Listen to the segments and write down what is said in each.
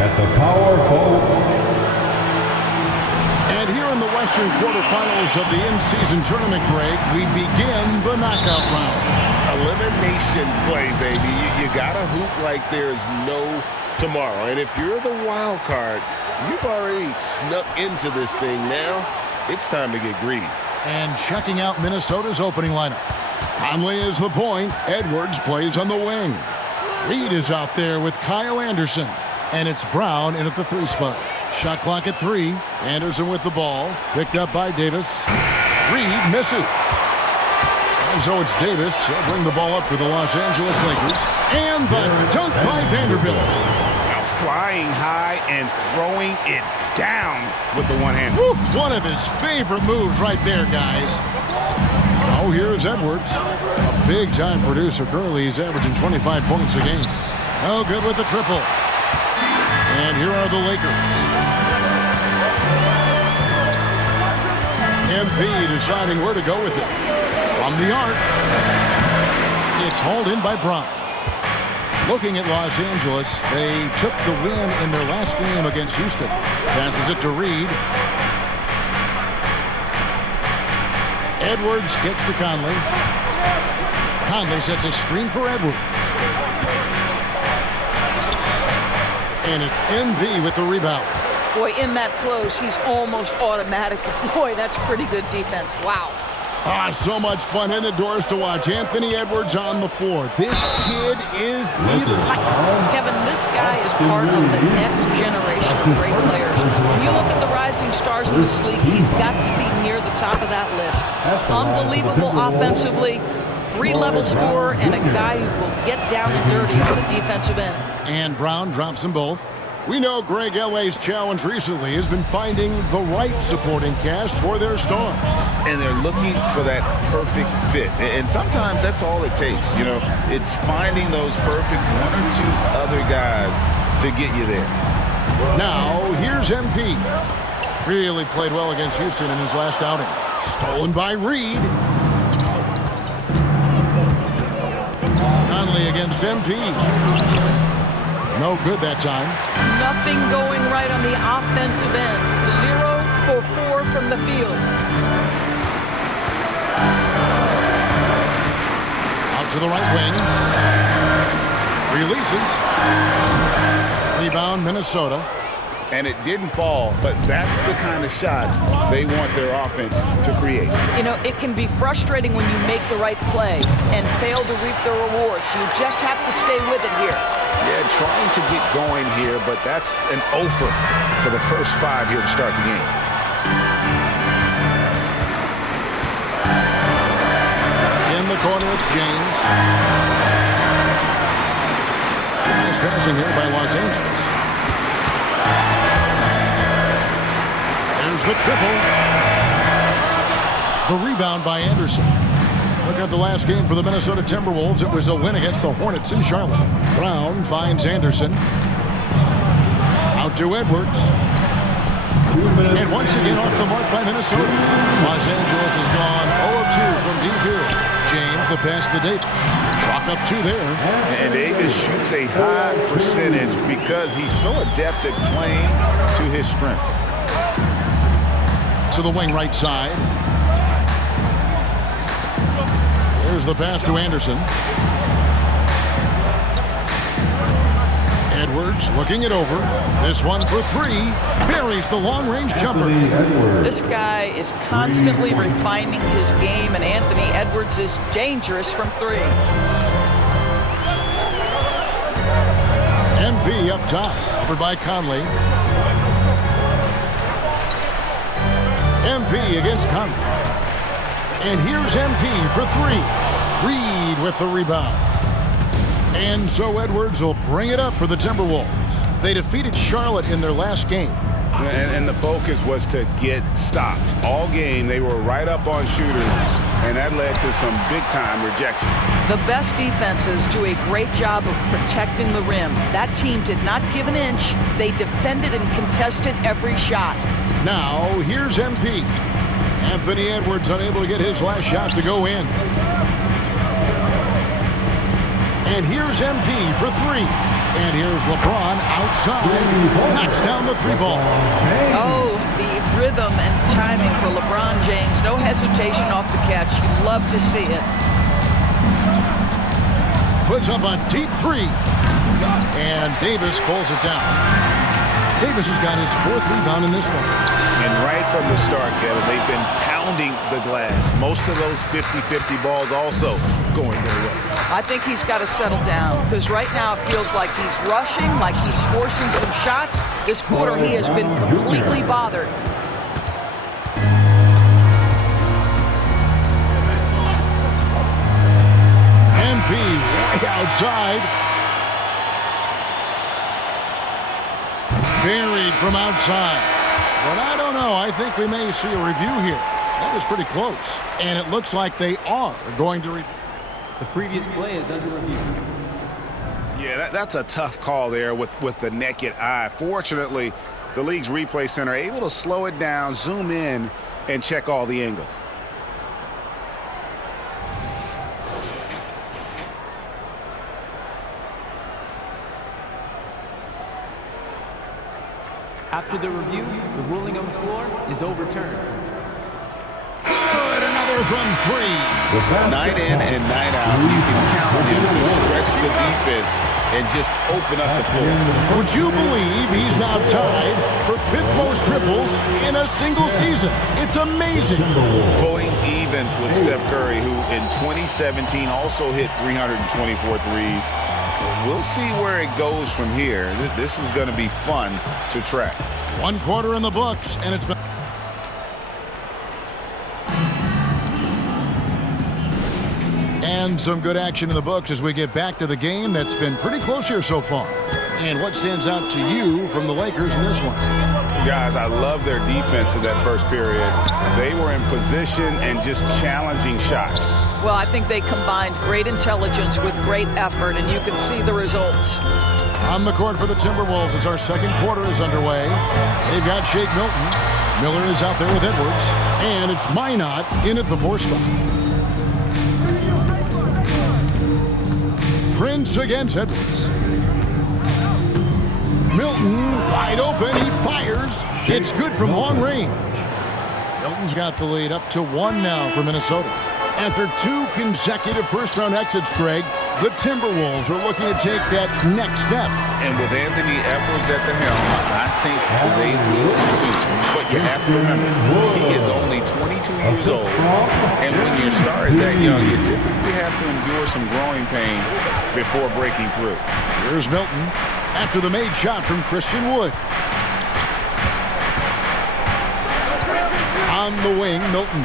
at the power forward. And here in the Western quarterfinals of the in-season tournament, Greg, we begin the knockout round. Elimination play, baby. You gotta hoop like there's no tomorrow. And if you're the wild card, you've already snuck into this thing now. It's time to get greedy. And checking out Minnesota's opening lineup. Conley is the point. Edwards plays on the wing. Reed is out there with Kyle Anderson. And it's Brown in at the 3 spot. Shot clock at 3. Anderson with the ball. Picked up by Davis. Reed misses. And so it's Davis. He'll bring the ball up for the Los Angeles Lakers. And the dunk by Vanderbilt. Now flying high and throwing it down with the one hand. Woo, one of his favorite moves right there, guys. Oh, here's Edwards. A big-time producer. Currently, he's averaging 25 points a game. Oh, good with the triple. And here are the Lakers. MP deciding where to go with it. From the arc. It's hauled in by Brown. Looking at Los Angeles, they took the win in their last game against Houston. Passes it to Reed. Edwards gets to Conley. Conley sets a screen for Edwards. And it's MV with the rebound. Boy, in that close, he's almost automatic. Boy, that's pretty good defense. Wow. So much fun in the doors to watch. Anthony Edwards on the floor. This kid is electric. Kevin, this guy is part of the next generation of great players. When you look at the rising stars in this league, he's got to be near the top of that list. Unbelievable offensively, 3-level scorer, and a guy who will get down and dirty on the defensive end. And Brown drops them both. We know Greg LA's challenge recently has been finding the right supporting cast for their stars. And they're looking for that perfect fit. And sometimes that's all it takes. You know, it's finding those perfect 1 or 2 other guys to get you there. Now, here's MP. Really played well against Houston in his last outing. Stolen by Reed. Conley against MP. No good that time. Nothing going right on the offensive end. 0 for 4 from the field. Out to the right wing. Releases. Rebound, Minnesota. And it didn't fall, but that's the kind of shot they want their offense to create. You know, it can be frustrating when you make the right play and fail to reap the rewards. You just have to stay with it here. Yeah, trying to get going here, but that's an offer for the first 5 here to start the game. In the corner, it's James. Nice passing here by Los Angeles. There's the triple. The rebound by Anderson. Look at the last game for the Minnesota Timberwolves. It was a win against the Hornets in Charlotte. Brown finds Anderson. Out to Edwards. And once again off the mark by Minnesota. Los Angeles has gone 0 of 2 from deep here. James, the pass to Davis. Chalk up 2 there. And Davis shoots a high percentage because he's so adept at playing to his strength. To the wing right side. There's the pass to Anderson. Edwards looking it over. This one for 3. Buries the long-range jumper. This guy is constantly refining his game, and Anthony Edwards is dangerous from 3. MP up top. Over by Conley. MP against Conley. And here's MP for 3. Reed with the rebound. And so Edwards will bring it up for the Timberwolves. They defeated Charlotte in their last game. And the focus was to get stops. All game, they were right up on shooters, and that led to some big-time rejections. The best defenses do a great job of protecting the rim. That team did not give an inch. They defended and contested every shot. Now, here's MP. Anthony Edwards unable to get his last shot to go in. And here's MP for 3. And here's LeBron outside. Knocks down the three ball. Oh, the rhythm and timing for LeBron James. No hesitation off the catch. You'd love to see it. Puts up a deep three. And Davis pulls it down. Davis has got his 4th rebound in this one. And right from the start, Kevin, they've been pounding the glass. Most of those 50-50 balls also going their way. I think he's got to settle down because right now it feels like he's rushing, like he's forcing some shots. This quarter he has been completely bothered. MP way outside. Buried from outside. But I don't know. I think we may see a review here. That was pretty close. And it looks like they are going to review. The previous play is under review. Yeah, that's a tough call there with the naked eye. Fortunately, the league's replay center able to slow it down, zoom in, and check all the angles. After the review, the ruling on the floor is overturned. Good, another from 3. Night in and night out, you can count on him to stretch the defense and just open up the floor. Would you believe he's now tied for 5th most triples in a single season? It's amazing. Pulling even with Steph Curry, who in 2017 also hit 324 threes. We'll see where it goes from here. This is going to be fun to track. 1 quarter in the books, and it's been... And some good action in the books as we get back to the game that's been pretty close here so far. And what stands out to you from the Lakers in this one? Guys, I love their defense in that first period. They were in position and just challenging shots. Well, I think they combined great intelligence with great effort, and you can see the results. On the court for the Timberwolves as our second quarter is underway. They've got Shake Milton. Miller is out there with Edwards. And it's Minot in at the 4 spot. Prince against Edwards. Milton wide open. He fires. It's good from long range. Milton's got the lead up to 1 now for Minnesota. After 2 consecutive first-round exits, Greg, the Timberwolves are looking to take that next step. And with Anthony Edwards at the helm, I think they will compete. But you have to remember, he is only 22 years old. And when your star is that young, you typically have to endure some growing pains before breaking through. Here's Milton after the made shot from Christian Wood. On the wing, Milton.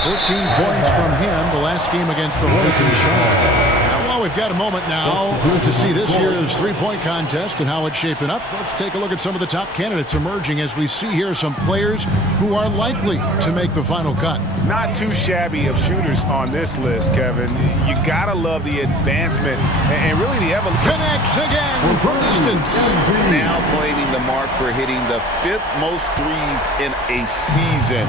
14 points from him the last game against the Hornets in Charlotte. Well, we've got a moment now to see this year's three-point contest and how it's shaping up. Let's take a look at some of the top candidates emerging as we see here some players who are likely to make the final cut. Not too shabby of shooters on this list, Kevin. You gotta love the advancement and really the evolution. Connects again from distance. Now claiming the mark for hitting the 5th most threes in a season.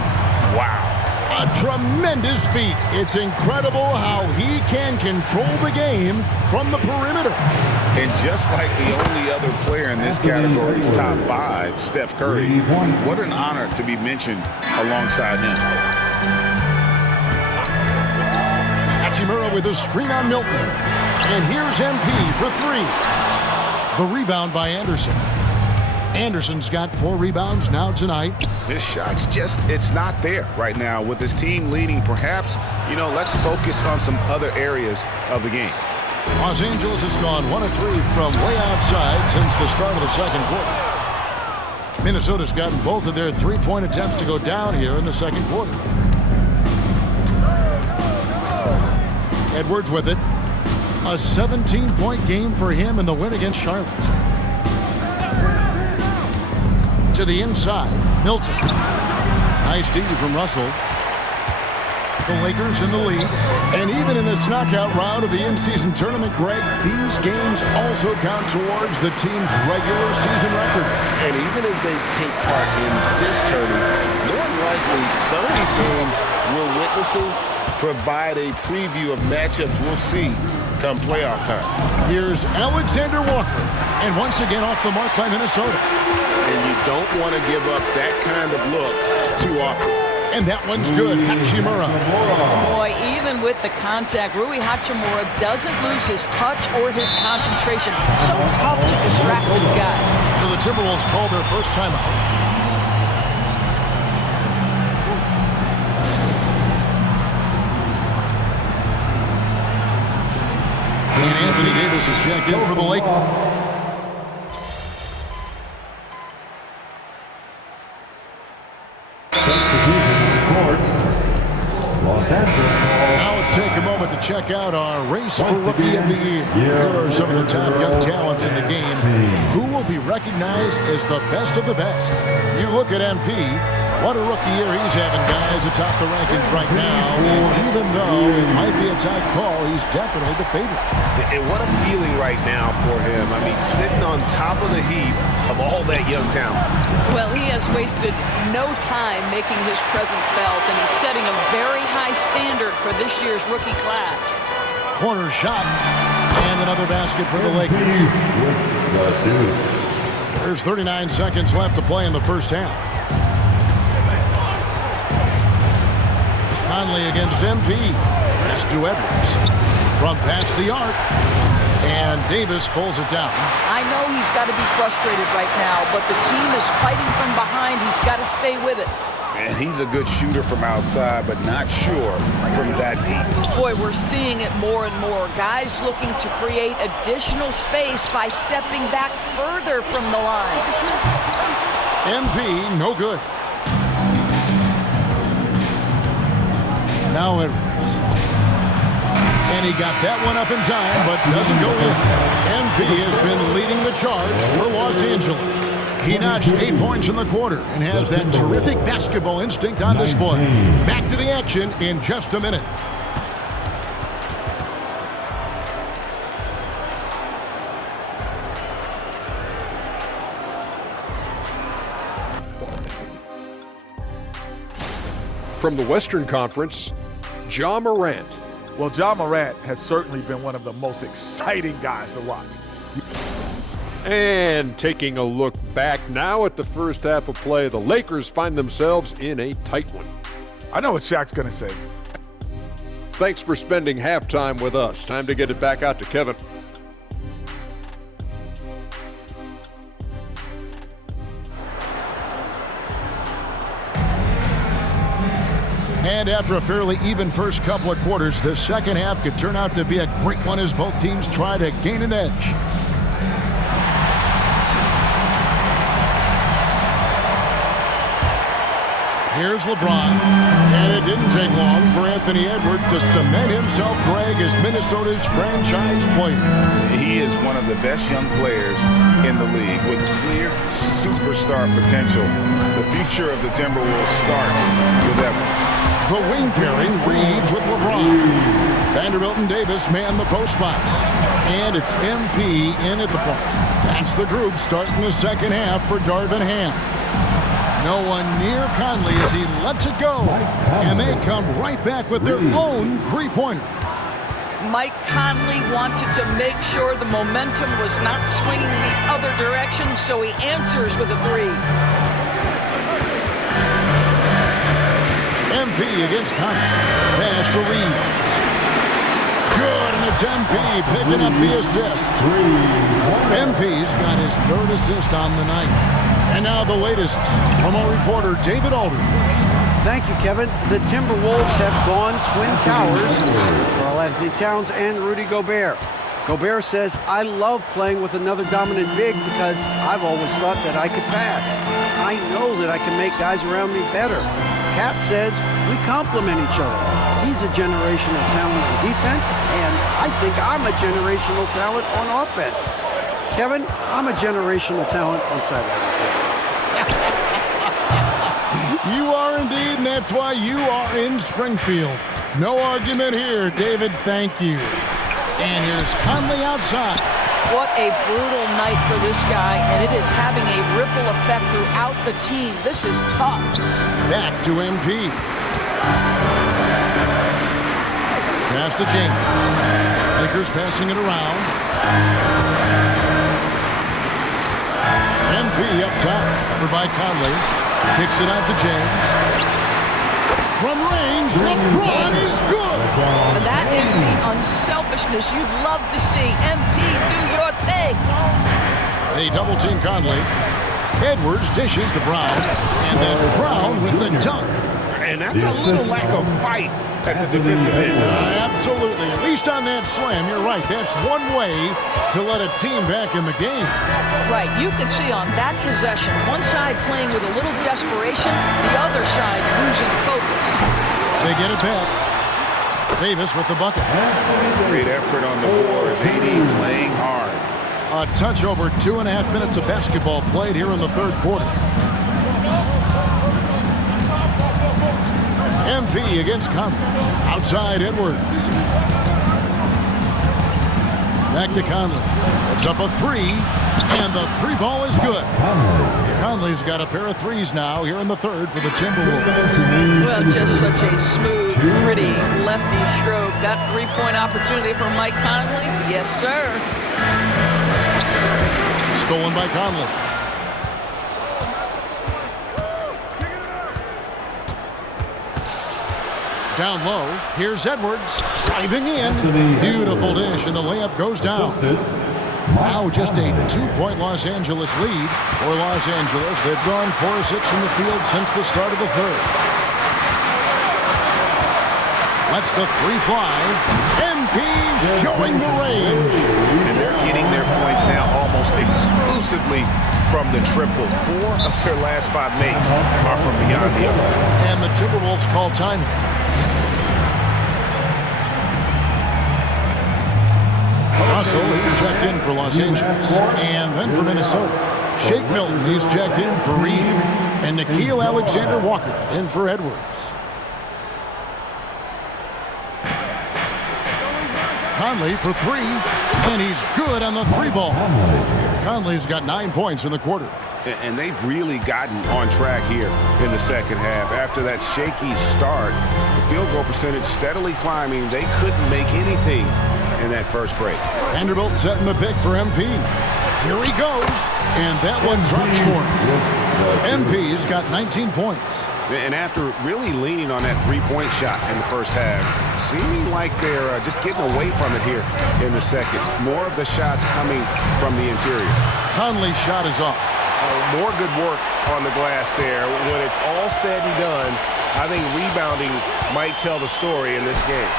Wow. A tremendous feat. It's incredible how he can control the game from the perimeter. And just like the only other player in this category's top 5, Steph Curry, what an honor to be mentioned alongside him. Hachimura with a screen on Milton. And here's MP for 3. The rebound by Anderson. Anderson's got 4 rebounds now tonight. His shot's it's not there right now. With his team leading, perhaps, let's focus on some other areas of the game. Los Angeles has gone 1 of 3 from way outside since the start of the second quarter. Minnesota's gotten both of their 3-point attempts to go down here in the second quarter. Edwards with it. A 17-point game for him in the win against Charlotte. To the inside, Milton. Nice D from Russell. The Lakers in the lead. And even in this knockout round of the in-season tournament, Greg, these games also count towards the team's regular season record. And even as they take part in this tournament, more than likely, some of these games we're witnessing provide a preview of matchups we'll see come playoff time. Here's Alexander Walker. And once again off the mark by Minnesota. And you don't want to give up that kind of look too often. And that one's good. Hachimura. Boy, even with the contact, Rui Hachimura doesn't lose his touch or his concentration. So tough to distract this guy. So the Timberwolves call their first timeout. And Anthony Davis is checked in for the Lakers. Now let's take a moment to check out our race for Rookie of the Year. Here are some of the top young talents in the game who will be recognized as the best of the best. You look at MP, what a rookie year he's having, guys, atop the rankings right now. And even though it might be a tight call, he's definitely the favorite. And what a feeling right now for him. I mean, sitting on top of the heap of all that young talent. Well, he has wasted no time making his presence felt, and he's setting a very high standard for this year's rookie class. Corner shot, and another basket for the Lakers. There's 39 seconds left to play in the first half. Conley against MP. Pass to Edwards. From past the arc. And Davis pulls it down. I know he's got to be frustrated right now, but the team is fighting from behind. He's got to stay with it. And he's a good shooter from outside, but not sure from that deep. Boy, we're seeing it more and more. Guys looking to create additional space by stepping back further from the line. MP, no good. Now Edwards. And he got that one up in time, but doesn't go in. MP has been leading the charge for Los Angeles. He notched 8 points in the quarter and has that terrific basketball instinct on display. Back to the action in just a minute. From the Western Conference, Ja Morant. Well, Ja Morant has certainly been one of the most exciting guys to watch. And taking a look back now at the first half of play, the Lakers find themselves in a tight one. I know what Shaq's going to say. Thanks for spending halftime with us. Time to get it back out to Kevin. And after a fairly even first couple of quarters, the second half could turn out to be a great one as both teams try to gain an edge. Here's LeBron, and it didn't take long for Anthony Edwards to cement himself, Greg, as Minnesota's franchise player. He is one of the best young players in the league with clear superstar potential. The future of the Timberwolves starts with Edwards. The wing pairing reads with LeBron. Vanderbilt and Davis man the post spots. And it's MP in at the point. That's the group starting the second half for Darvin Ham. No one near Conley as he lets it go. And they come right back with their own three-pointer. Mike Conley wanted to make sure the momentum was not swinging the other direction, so he answers with a three. MP against Conley. Pass to Reeves. Good, and it's MP picking up the assist. MP's got his third assist on the night. And now the latest from our reporter, David Aldridge. Thank you, Kevin. The Timberwolves have gone Twin Towers with Karl Anthony Towns and Rudy Gobert. Gobert says, I love playing with another dominant big because I've always thought that I could pass. I know that I can make guys around me better. Cat says, we complement each other. He's a generational talent on defense, and I think I'm a generational talent on offense. Kevin, I'm a generational talent on sideline. You are indeed, and that's why you are in Springfield. No argument here, David. Thank you. And here's Conley outside. What a brutal night for this guy, and it is having a ripple effect throughout the team. This is tough. Back to MP. Pass to James. Lakers passing it around. MP up top. Covered by Conley. Kicks it out to James. From range, LeBron is good. And that is the unselfishness you'd love to see. MP, do your thing. They double team Conley. Edwards dishes to Brown. And then Brown with the dunk. And that's a little lack of fight at the defensive end. Absolutely. At least on that slam, you're right. That's one way to let a team back in the game. Right, you can see on that possession, one side playing with a little desperation, the other side losing focus. They get it back. Davis with the bucket. Great effort on the boards. AD playing hard. A touch over 2.5 minutes of basketball played here in the third quarter. MP against Conley. Outside Edwards. Back to Conley. It's up a three, and the three ball is good. Conley's got a pair of threes now here in the third for the Timberwolves. Well, just such a smooth, pretty lefty stroke. That three-point opportunity for Mike Conley? Yes, sir. Stolen by Conley. Down low, here's Edwards, driving in. Beautiful dish, and the layup goes down. Now just a 2-point Los Angeles lead for Los Angeles. They've gone 4-6 from the field since the start of the third. Lets the three fly. MP showing the range. And they're getting their points now almost exclusively from the triple. 4 of their last 5 makes are from beyond the arc. And the Timberwolves call time. Russell, he's checked in for Los Angeles. And then for Minnesota. Shake Milton, he's checked in for Reed. And Nickeil Alexander-Walker in for Edwards. Conley for three. And he's good on the three ball. Conley's got 9 points in the quarter. And they've really gotten on track here in the second half. After that shaky start, the field goal percentage steadily climbing. They couldn't make anything in that first break. Vanderbilt setting the pick for MP. Here he goes. And that one drops for him. MP's got 19 points. And after really leaning on that three-point shot in the first half, seeming like they're just getting away from it here in the second. More of the shots coming from the interior. Conley's shot is off. More good work on the glass there. When it's all said and done, I think rebounding might tell the story in this game.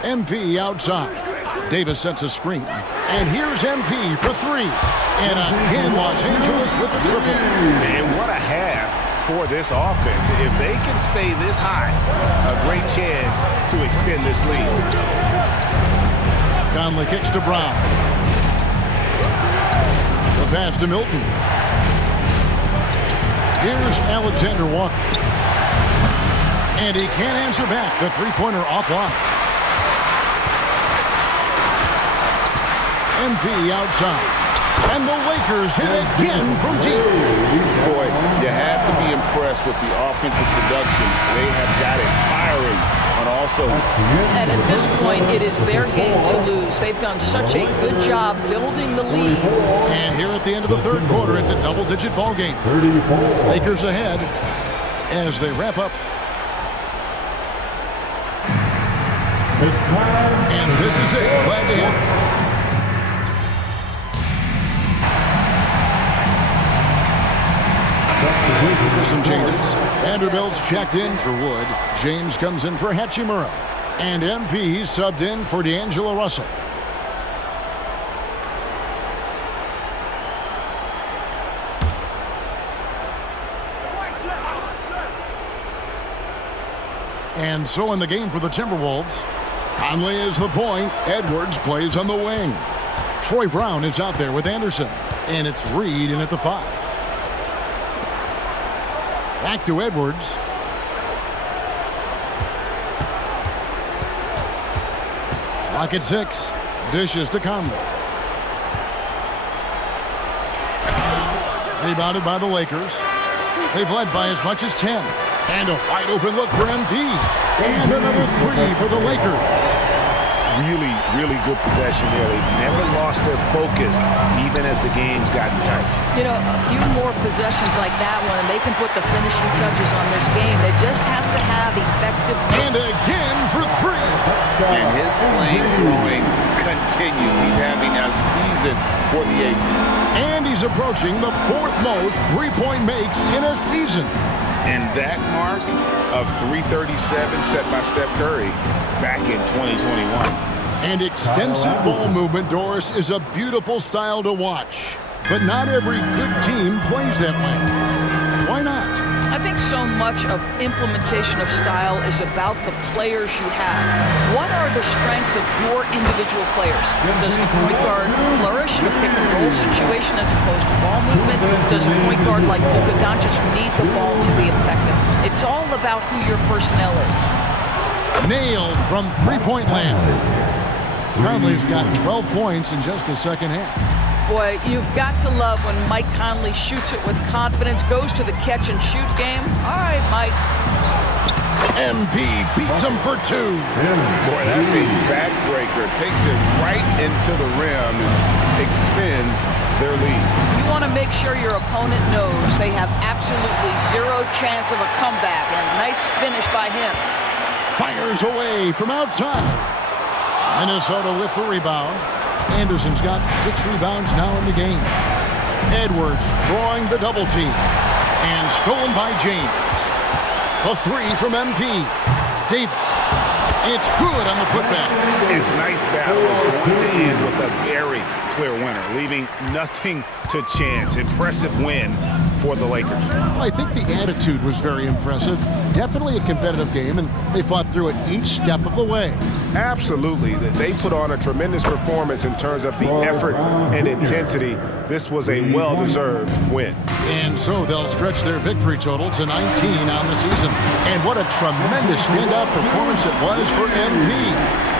MP outside. Davis sets a screen. And here's MP for three. And again, Los Angeles with the triple. And what a half for this offense. If they can stay this high, a great chance to extend this lead. Conley kicks to Brown. The pass to Milton. Here's Alexander Walker. And he can't answer back. The three-pointer offline. MP outside. And the Lakers hit again from deep. Boy, you have to be impressed with the offensive production. They have got it firing on all cylinders. And at this point, it is their game to lose. They've done such a good job building the lead. And here at the end of the third quarter, it's a double-digit ball game. Lakers ahead as they wrap up. And this is it. Glad to hit. For some changes. Vanderbilt's checked in for Wood. James comes in for Hachimura. And MP subbed in for D'Angelo Russell. And so in the game for the Timberwolves, Conley is the point. Edwards plays on the wing. Troy Brown is out there with Anderson. And it's Reed in at the 5. Back to Edwards. Lock at 6. Dishes to Conley. Rebounded by the Lakers. They've led by as much as 10. And a wide open look for MP. And another three for the Lakers. Really, really good possession there. They've never lost their focus, even as the game's gotten tight. You know, a few more possessions like that one, and they can put the finishing touches on this game. They just have to have effective... And again for three. And his flame throwing continues. He's having a season for the ages. And he's approaching the fourth most three-point makes in a season. And that mark of 337 set by Steph Curry back in 2021. And extensive ball movement, Doris, is a beautiful style to watch. But not every good team plays that way. Why not? I think so much of implementation of style is about the players you have. What are the strengths of your individual players? Does the point guard flourish in a pick-and-roll situation as opposed to ball movement? Does a point guard like Luka Doncic need the ball to be effective? It's all about who your personnel is. Nailed from three-point land. Conley's got 12 points in just the second half. Boy, you've got to love when Mike Conley shoots it with confidence, goes to the catch-and-shoot game. All right, Mike. MP beats him for two. Boy, that's a backbreaker. Takes it right into the rim and extends their lead. You want to make sure your opponent knows they have absolutely zero chance of a comeback, and nice finish by him. Fires away from outside. Minnesota with the rebound. Anderson's got 6 rebounds now in the game. Edwards drawing the double team. And stolen by James. A three from MP. Davis. It's good on the putback. And tonight's battle is going to end with a very clear winner, leaving nothing to chance. Impressive win for the Lakers. Well, I think the attitude was very impressive. Definitely a competitive game, and they fought through it each step of the way. Absolutely. They put on a tremendous performance in terms of the effort and intensity. This was a well-deserved win. And so they'll stretch their victory total to 19 on the season. And what a tremendous standout performance it was for MP.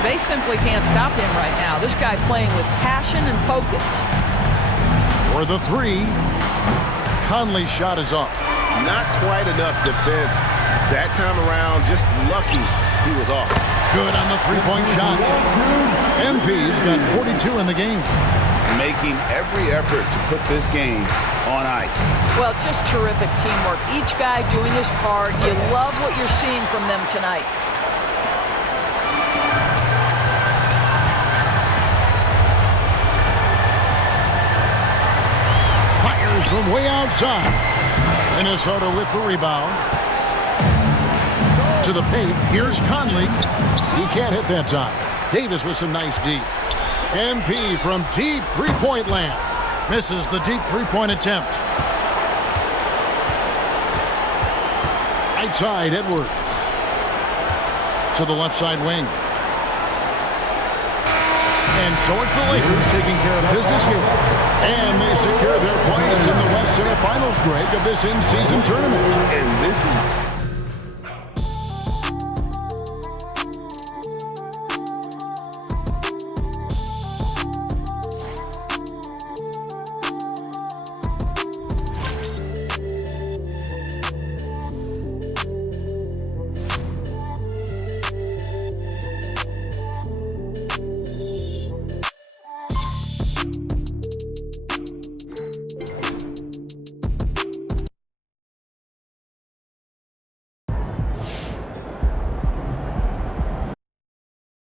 They simply can't stop him right now. This guy playing with passion and focus. For the three, Conley's shot is off. Not quite enough defense that time around. Just lucky he was off. Good on the three-point shot. MP's got 42 in the game. Making every effort to put this game on ice. Well, just terrific teamwork. Each guy doing his part. You love what you're seeing from them tonight. Fires from way outside. Minnesota with the rebound. To the paint. Here's Conley. He can't hit that time. Davis with some nice deep. MP from deep three-point land. Misses the deep three-point attempt. Right side, Edwards. To the left side wing. And so it's the Lakers taking care of business here. And they secure their place in the West semifinals, Greg, of this in-season tournament. And this is